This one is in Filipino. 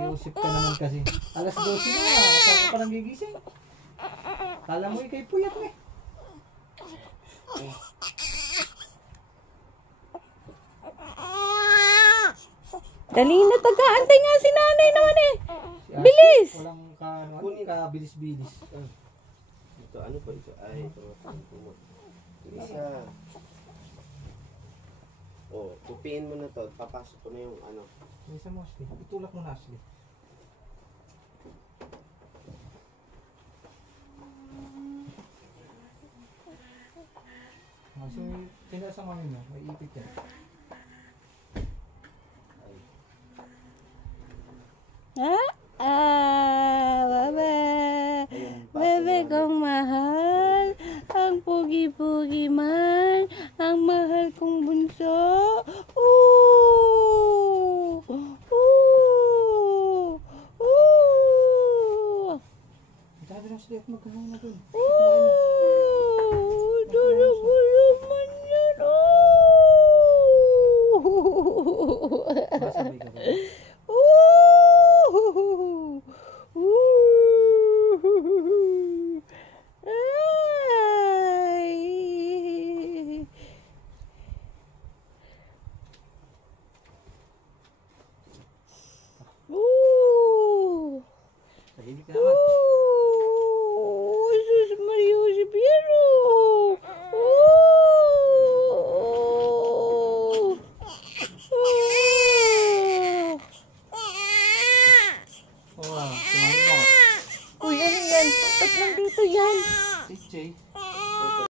Nakiusip ka naman kasi. Alas 12 na nga. Saan ka palang gigising? Kala mo ikay puyat eh. Dali na, taga-antay nga si nanay naman eh. Bilis! Walang ka-bilis-bilis. Ito, ano po ito? Ay, ito. Isa. Oh, tupiin mo na to. Papasok ko na yung ano. Isa mo, Ashley. Itulak mo na, Ashley. Kasi tinasa mo yun, may ipit yan. Ha? Baba. Bebe kong mahal. Ang pugi-pugi man. Ang mahal kong bunso. Ooh! Ooh! Ooh! Sabi na Ashley at magkano na dun. Ooh! Tulog mo naman yan. Ooh! Masabay ka ba?